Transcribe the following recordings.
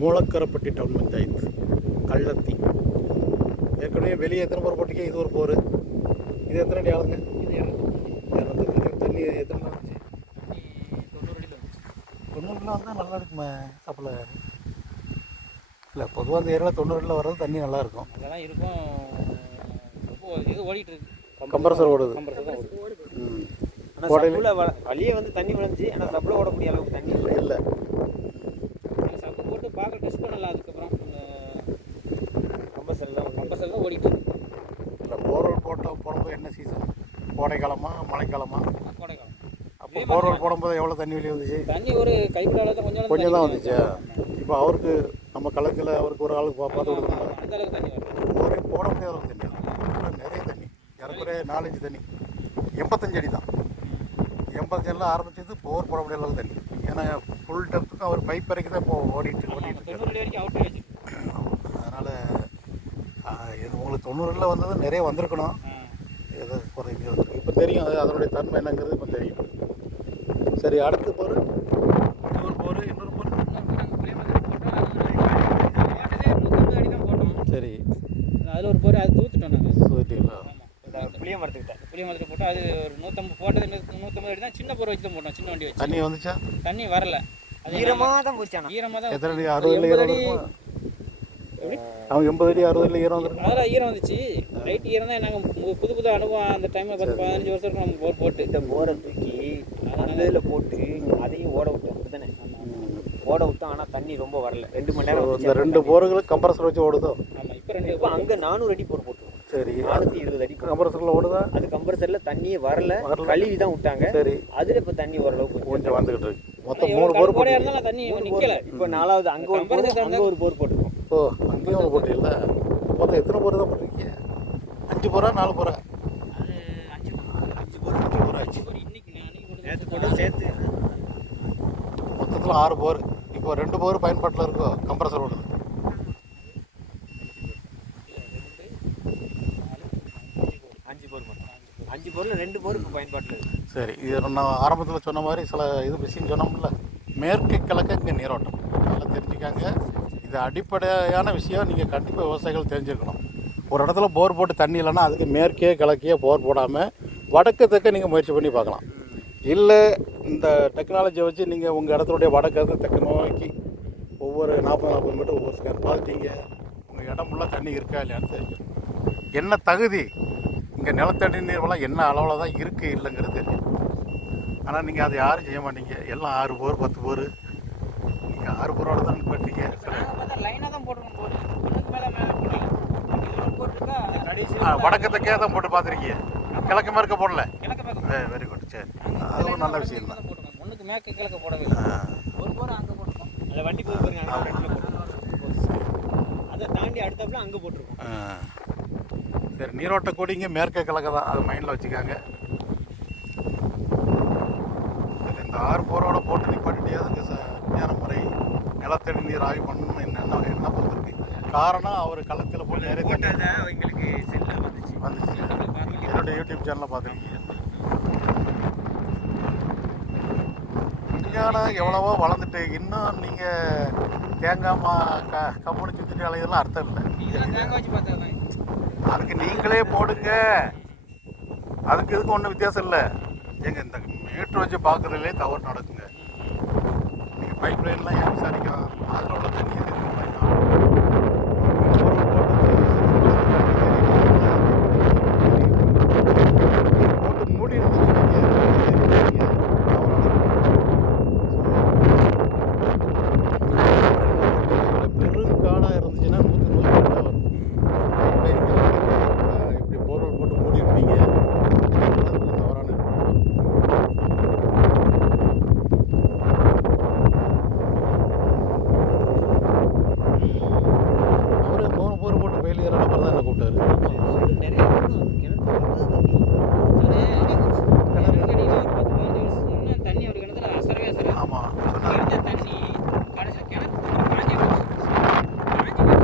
Moolakkarapatti down panchayat Kallathi. ஏற்கனவே வெளியே எத்தனை போர் போட்டிங்க? இது ஒரு போர். இது எத்தனை அடி ஆளுங்க? இது 200. தண்ணி எத்தனை வந்துச்சு? 90 அடியில் வந்துச்சு. 90 அடியில் வந்தால் நல்லா இருக்குமே சப்பில். இல்லை, பொதுவாக அந்த ஏரியாவில் 90 அடியில் வர்றது தண்ணி நல்லாயிருக்கும். அதெல்லாம் இருக்கும். இது ஓடிட்டு இருக்கு. கம்ப்ரஸர் ஓடுது. கம்ப்ரஸர் தான் ஓடுது. ஆனால் கோடையில் வழியே வந்து தண்ணி விளைஞ்சி, ஆனால் சப்பில் ஓடக்கூடிய அளவுக்கு தண்ணி இல்லை. சப்பு போட்டு பார்க்க டெஸ்ட் பண்ணலாம். அதுக்கப்புறம் கம்பல்சரி கம்பல்சரி தான் ஓடிட்டு இருக்கு. இல்லை, போர்வெல் போடும்போது என்ன சீசன்? கோடைக்காலமா மழைக்காலமா? கோடைக்காலம். அப்போ போர்வெல் போடும்போது எவ்வளோ தண்ணி வெளியே வந்துச்சு? தண்ணி ஒரு கைப்பிட அளவுக்கு கொஞ்சம் தான் வந்துச்சு. இப்போ அவருக்கு நம்ம கலக்கில் அவருக்கு ஒரு ஆளுக்கு பார்த்து கொடுக்கணும். அந்த அளவுக்கு தண்ணி வரும். ஒரே போட முடியாத அளவுக்கு தண்ணி, நிறைய தண்ணி, இறக்குறைய 4 இன்ச்சு தண்ணி. 85 அடி தான். 85 அடியில் ஆரம்பிச்சது போர் போட முடியாத அளவுக்கு தண்ணி. ஏன்னா ஃபுல் டெப்த்துக்கும் அவர் பைப் வரைக்கும் தான் இப்போ ஓடிட்டு 90 அடி வரைக்கும் அவுட்டே வச்சு. அதனால் இது உங்களுக்கு 90 வந்தது நிறைய வந்திருக்கணும். ஏதோ குறைஞ்சி வந்துருக்கு. இப்போ தெரியும் அது அதனுடைய தன்மை என்னங்கிறது இப்போ தெரியும். சரி, அடுத்து போர் இன்னொரு போர். சரி, அதில் ஒரு போர் அது தூத்துட்டோம் நாங்கள். சொல்லிட்டீங்களா? புளிய மரத்துக்கிட்ட போட்டோம். அது ஒரு 150 போட்டது 150 அடி தான். சின்ன போர் வச்சு தான் போட்டோம். சின்ன வண்டி வச்சு. தண்ணி வந்துச்சா? தண்ணி வரல. அது ஈரமாக தான் போச்சானா? ஈரமாக தான். எத்தனை அடி? 60 அடி 20 அடி. அவன் 80 அடி 60 அடி ஈரம் வந்துருக்கு. அதெல்லாம் ஈரம் வந்துச்சு. லைட் ஈரம் தான். நாங்கள் புது அனுபவம். அந்த டைமில் 10-15 வருஷத்துக்கு நம்ம போர் போட்டு இந்த போரை தூக்கி அந்த இதில் போட்டு அதையும் ஓட விட்டோம். அப்படித்தானே? ஓட விட்டோம். ஆனால் தண்ணி ரொம்ப வரல. 2 மணி நேரம். இந்த 2 போர்களும் கம்ப்ரஸர் வச்சு ஓடுதோ? ஆமாம். இப்போ இப்போ அங்கே 400 அடி போர் போட்டுருவோம். சரி, 420 அடி கம்ப்ரஸரில் ஓடுதா? அது கம்ப்ரஸரில் தண்ணியே வரல. கழுவி தான் விட்டாங்க. சரி, அதில் இப்போ தண்ணி ஓரளவுக்கு கொஞ்சம் வந்துக்கிட்டு இருக்கு. மொத்தம் 3 போர் போட்டு இருந்தாலும் தண்ணி நிற்கல. இப்போ 4வது அங்கே ஒரு போர், அங்கே ஒரு போர் போட்டுருக்கோம். ஓ, அங்கேயும் ஒரு போட்டு இல்லை. மொத்தம் எத்தனை போர் தான் போட்டிருக்கீங்க? 5 போரா 4 போரா? அது 5 போர் ஆச்சு. இன்னைக்கு நேற்று கூட சேர்த்து மொத்தத்தில் 6 போர். இப்போ 2 போர் பயன்பாட்டில் இருக்கோ? கம்ப்ரஸர் ஓடுது. 5 போரில் 2 போர் இப்போ பயன்பாட்டில் இருக்குது. சரி, இது நான் ஆரம்பத்தில் சொன்ன மாதிரி சில இது விஷயம் சொன்னோம்ல, மேற்கு கிழக்கு இங்கே நீரோட்டம் நல்லா தெரிஞ்சுக்காங்க. இது அடிப்படையான விஷயம். நீங்கள் கண்டிப்பாக விவசாயிகள் தெரிஞ்சுருக்கணும். ஒரு இடத்துல போர் போட்டு தண்ணி இல்லைன்னா அதுக்கு மேற்கே கிழக்கே போர் போடாமல் வடக்கு தெற்க நீங்கள் முயற்சி பண்ணி பார்க்கலாம். இல்லை, இந்த டெக்னாலஜியை வச்சு நீங்கள் உங்கள் இடத்துடைய வடக்கு தெற்கு நோக்கி ஒவ்வொரு 40 மீட்டர் ஒவ்வொரு ஸ்கேர் பார்த்துட்டீங்க. உங்கள் இடம் ஃபுல்லாக தண்ணி இருக்கா இல்லையான்னு தெரிஞ்சிடும். என்ன தகுதி இங்கே நிலத்தடி நீர் வளம் என்ன அளவில் தான் இருக்குது இல்லைங்கிறது தெரியும். ஆனால் நீங்கள் அதை யாரும் செய்ய மாட்டீங்க. எல்லாம் 6 போர் 10 போர். நீங்கள் 6 போரோட தான் போட்டீங்க. லைனாக தான் போட்டுருக்கோம். போட்டு ஒன்றுக்கு மேலே போட்டுருக்கா. வடக்கத்துக்கே தான் போட்டு பார்த்துருக்கீங்க. கிழக்கு மேற்க போடல. கிழக்கு பக்கம். Very good. சரி, அது ஒரு நல்ல விஷயம் தான். ஒன்றுக்கு மேற்கு கிழக்கு போடவே ஒரு போர் அங்கே போட்டுருக்கோம். அந்த வண்டி போய் பாருங்க, அங்கே அதை தாண்டி அடுத்தப்பல அங்கே போட்டிருக்கோம். சரி, நீரோட்ட கூடிங்க மேற்க கிழக்க தான். அது மைண்டில் வச்சுக்காங்க. சரி, இந்த 6 போரோட போட்டு நிப்பாட்டிட்டே அதுக்கு விஞ்ஞான முறை நிலத்தடி நீர் ஆய்வு பண்ணணும்னு என்ன பொறுத்திருக்கு. காரணம் அவர் களத்தில் போட்டு நிறைய போட்டதை எங்களுக்கு செல்லில் வந்துச்சு. என்னுடைய யூடியூப் சேனலில் பார்த்துருக்கீங்க. விஞ்ஞானம் எவ்வளவோ வளர்ந்துட்டு இன்னும் நீங்கள் தேங்காய் கம்பெனி சுற்றிட்டு அலையதெல்லாம் அர்த்தம் இல்லை. இதெல்லாம் தேங்காய் வச்சு பார்த்தா அதுக்கு நீங்களே போடுங்க. அதுக்கு இதுக்கு ஒன்றும் வித்தியாசம் இல்லை. எங்கள் இந்த மீட்ரு வச்சு பார்க்குறதுலே தவறு நடக்குங்க. நீங்கள் பைப் லைன்லாம் ஏன் விசாரிக்கலாம்? அதில் உள்ள தண்ணி போட்டு மூடி பெருங்காடாக இருந்துச்சுன்னா 100 வரும். இப்படி போர்வெல் போட்டு மூடி இருப்பீங்க. தவறான அவரு 3 போர் போட்டு ஃபெயிலியர் ஆன தான் என்ன கூப்பிட்டாரு. நிறைய தண்ணி ஒரு கிணத்துல அசரவே அசரவே. ஆமாம், தண்ணி கடைசியில் கிணத்து காஞ்சி போச்சு. அதுக்கப்புறம்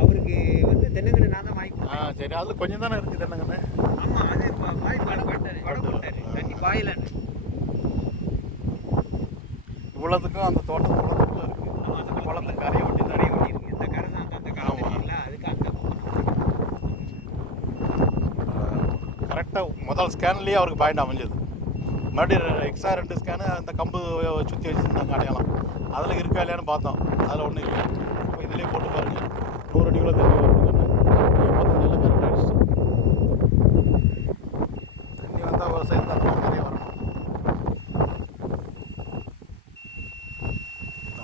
அவருக்கு வந்து தென்னங்கன்று நான் தான் வாங்கி. சரி, அதில் கொஞ்சம் தானே இருக்குது தென்னங்கன்னு. ஆமாம், அது பாய் போட்டார். தண்ணி பாயலன்னு இவ்வளோத்துக்கும் அந்த தோட்டம் இவ்வளோத்துக்குள்ள இருக்குது. குளத்துக்கு கரையை ஒட்டி தான் நிறைய வண்டி இருக்கு. இந்த கரை தான் அந்த கரை தெரியல, அதுக்கு அந்த கரெக்டாக முதல் ஸ்கேன்லேயே அவருக்கு பாயிண்ட் அமைஞ்சது. மறுபடியும் எக்ஸ்ட்ரா 2 ஸ்கேனு அந்த கம்பு சுற்றி வச்சுருந்தாங்க அடையாளம், அதில் இருக்கா இல்லையான்னு பார்த்தோம். அதில் ஒன்றும் இல்லை. இப்போ இதிலே போட்டு பாருங்கள், 100 அடிக்குள்ள தண்ணி வருதுன்னு 85 கரெக்டாக ஆகிடுச்சு. தண்ணி வந்தால் விவசாயம் தான் நிறைய வரணும்.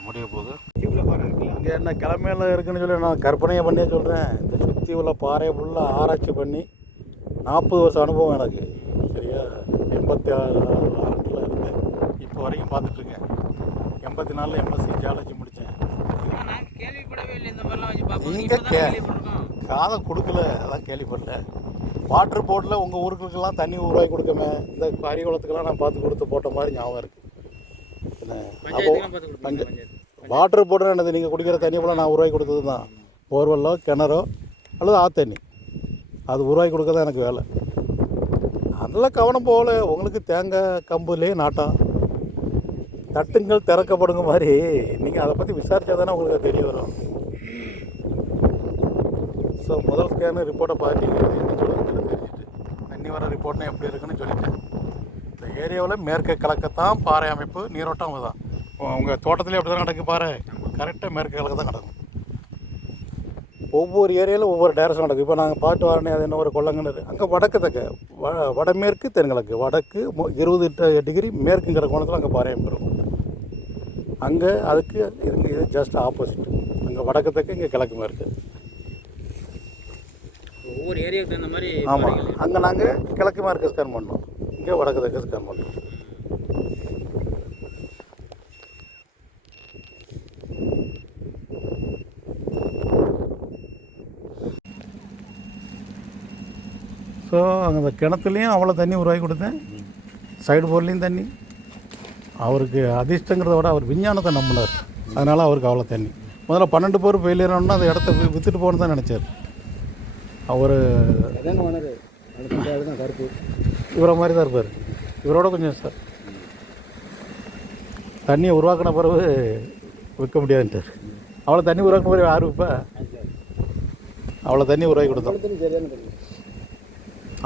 முடிய போகுது. டியூப்ல பாறை இருக்குல்ல, இங்கே என்ன கிழமையில இருக்குன்னு சொல்லி நான் கற்பனையை பண்ணியே சொல்கிறேன். இந்த சுற்றி உள்ள பாறையை ஃபுல்லாக ஆராய்ச்சி பண்ணி 40 வருஷம் அனுபவம் எனக்கு. சரியா, 86 ஆண்டில் இருந்தேன், இப்போ வரைக்கும் பார்த்துட்ருக்கேன். 84 எம்எஸ்சி ஜியாலஜி முடித்தேன். நாங்கள் கேள்விப்படவே இல்லை இந்த மாதிரிலாம் வச்சு பார்ப்போம். நீங்கள் காதை கொடுக்கல, அதான் கேள்விப்படல. வாட்டர் போர்ட்டில் உங்கள் ஊருக்குலாம் தண்ணி உருவாக்கி கொடுக்கமே, இந்த அரிகுளத்துக்கெல்லாம் நான் பார்த்து கொடுத்து போட்ட மாதிரி ஞாபகம் இருக்குது. அப்போ வாட்டர் போர்டு என்னது, நீங்கள் குடிக்கிற தண்ணி போல் நான் உருவாக்கி கொடுத்தது தான். போர்வெல்லோ கிணறோ அல்லது ஆத்தண்ணி, அது உருவாக்கி கொடுக்க தான் எனக்கு வேலை. அதில் கவனம் போகல. உங்களுக்கு தேங்காய் கம்புலேயே நாட்டம், தட்டுங்கள் திறக்கப்படுங்க மாதிரி. நீங்கள் அதை பற்றி விசாரித்தா தானே உங்களுக்கு தெரிய வரும். ஸோ முதல் ஸ்கேனு ரிப்போர்ட்டை பார்த்தீங்க, என்ன சொல்லுங்கன்னு தெரிஞ்சுட்டு தண்ணி வர ரிப்போர்ட்னா எப்படி இருக்குன்னு சொல்லிட்டேன். இந்த ஏரியாவில் மேற்க கிழக்கத்தான் பாறை அமைப்பு, நீரோட்டம் தான். உங்கள் தோட்டத்துலேயே அப்படி தான் நடக்கு பாறை, கரெக்டாக மேற்கு கிழக்கு தான் நடக்கும். ஒவ்வொரு ஏரியாவில் ஒவ்வொரு டைரக்ஷன் நடக்கும். இப்போ நாங்கள் பாட்டு வரனே, அது என்ன ஒரு கொள்ளங்கன்னு, அங்கே வடக்கு தக்க வடமேற்கு தென்கிழக்கு, வடக்கு 20 டிகிரி மேற்குங்கிற கோணத்தில் அங்கே பாறை அமைப்பு. அங்கே அதுக்கு இது ஜஸ்ட் ஆப்போசிட். அங்கே வடக்கு தக்க, இங்கே கிழக்கு மேற்கு. ஒவ்வொரு ஏரியாவுக்கு தகுந்த மாதிரி. ஆமாம், அங்கே நாங்கள் கிழக்கு மேற்கு ஸ்கேன் பண்ணோம், இங்கே வடக்கு தக்க ஸ்கேன் பண்ணோம். ஸோ அந்த கிணத்துலேயும் அவ்வளோ தண்ணி உருவாக்கி கொடுத்தேன், சைடு போர்லேயும் தண்ணி. அவருக்கு அதிர்ஷ்டங்கிறத விட அவர் விஞ்ஞானத்தை நம்பினார், அதனால் அவருக்கு அவ்வளோ தண்ணி. முதல்ல 12 போர் ஃபெயிலியர்னா அந்த இடத்த விற்றுட்டு போகணுன்னு தான் நினச்சார். அவர் இவரை மாதிரி தான் இருப்பார், இவரோட கொஞ்சம் சார். தண்ணியை உருவாக்கின பிறகு விற்க முடியாதுன்ட்டார். அவ்வளோ தண்ணி உருவாக்கின பிறகு யார் விற்பா? அவ்வளோ தண்ணி உருவாக்கி கொடுத்தோம்.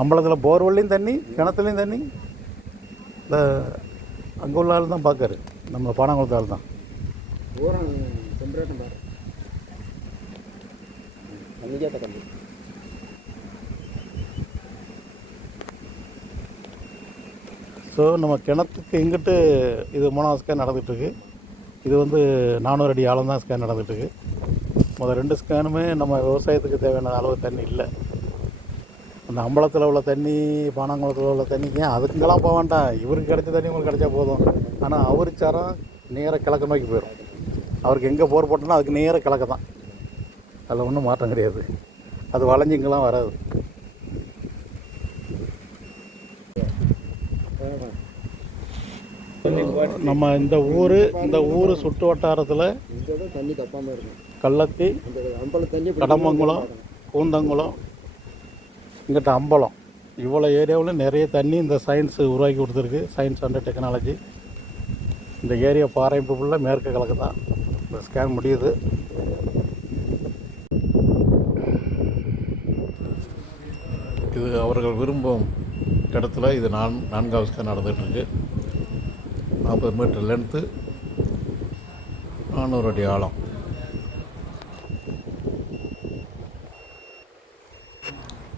அம்பலத்தில் போர்வெல்லையும் தண்ணி, கிணத்துலையும் தண்ணி. இந்த அங்கே உள்ள ஆள் தான் பார்க்காரு, நம்ம பானாங்குளத்து ஆள் தான். ஸோ நம்ம கிணத்துக்கு இங்கிட்டு இது 3வது ஸ்கேன் நடந்துகிட்ருக்கு. இது வந்து 400 அடி ஆழம் தான் ஸ்கேன் நடந்துகிட்ருக்கு. முதல் 2 ஸ்கேனுமே நம்ம விவசாயத்துக்கு தேவையான அளவு தண்ணி இல்லை. அந்த அம்பலத்தில் உள்ள தண்ணி, பானாங்குளத்தில் உள்ள தண்ணிக்கு அதுக்குங்கெல்லாம் போக வேண்டாம், இவருக்கு கிடைச்ச தண்ணி உங்களுக்கு கிடைச்சா போதும். ஆனால் அவர் சாரம் நேராக கிழக்கு நோக்கி போயிடும். அவருக்கு எங்கே போர் போட்டோன்னா அதுக்கு நேராக கிழக்கு தான், அதில் ஒன்றும் மாற்றம் கிடையாது. அது வளைஞ்சு இங்கெல்லாம் வராது. நம்ம இந்த ஊர் சுற்று வட்டாரத்தில் கள்ளத்தி, கடமங்குளம், கூந்தங்குளம், இங்கிட்ட அம்பலம், இவ்வளோ ஏரியாவில் நிறைய தண்ணி இந்த சயின்ஸு உருவாக்கி கொடுத்துருக்கு. Science and technology. இந்த ஏரியா பாறை ஃபுல்லாக மேற்கு கிழக்கு தான். இந்த ஸ்கேன் முடியுது. இது அவர்கள் விரும்பும் இடத்துல இது 4வது ஸ்கேன் நடந்துகிட்ருக்கு. 40 மீட்டர் லென்த்து, 400 அடி ஆழம்.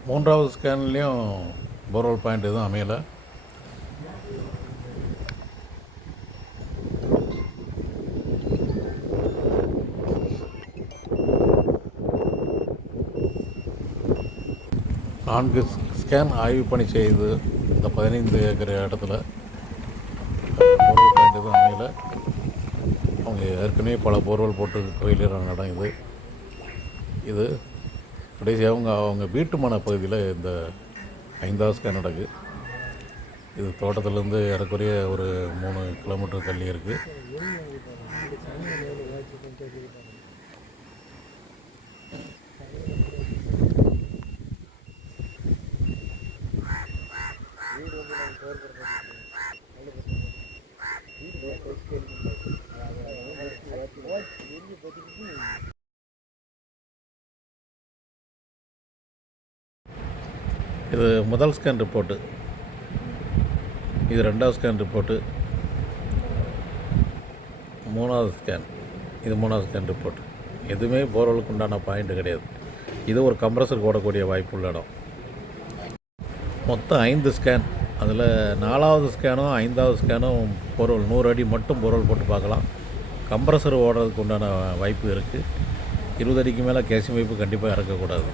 மூன்றாவது ஸ்கேன்லேயும் போர்வெல் பாயிண்ட் எதுவும் அமையலை. நான்கு ஸ்கேன் ஆய்வு பணி செய்து இந்த 15 ஏக்கர் இடத்துல போர்வெல் பாயிண்ட் எதுவும் அமையலை. அவங்க ஏற்கனவே பல போர்வெல் போட்டு ஃபெயிலியரான இடம் இது. இது கடைசி அவங்க வீட்டு மன பகுதியில் இந்த 5வது ஸ்கேன் நடக்குது. இது தோட்டத்துலேருந்து ஏறக்குறைய ஒரு 3 கிலோமீட்டர் தள்ளி இருக்குது. இது முதல் ஸ்கேன் ரிப்போர்ட்டு, இது ரெண்டாவது ஸ்கேன் ரிப்போர்ட்டு, மூணாவது ஸ்கேன், இது மூணாவது ஸ்கேன் ரிப்போர்ட். எதுவுமே போர்வெலுக்கு உண்டான பாயிண்ட் கிடையாது. இது ஒரு கம்ப்ரஸருக்கு ஓடக்கூடிய வாய்ப்புள்ள இடம். மொத்தம் 5 ஸ்கேன். அதில் 4வது ஸ்கேனும் 5வது ஸ்கேனும் போர்வெல் 100 அடி மட்டும் போர்வெல் போட்டு பார்க்கலாம். கம்ப்ரஸர் ஓடுறதுக்கு உண்டான வாய்ப்பு இருக்குது. 20 அடிக்கு மேலே கேசிங் பைப்பு கண்டிப்பாக இறக்கக்கூடாது.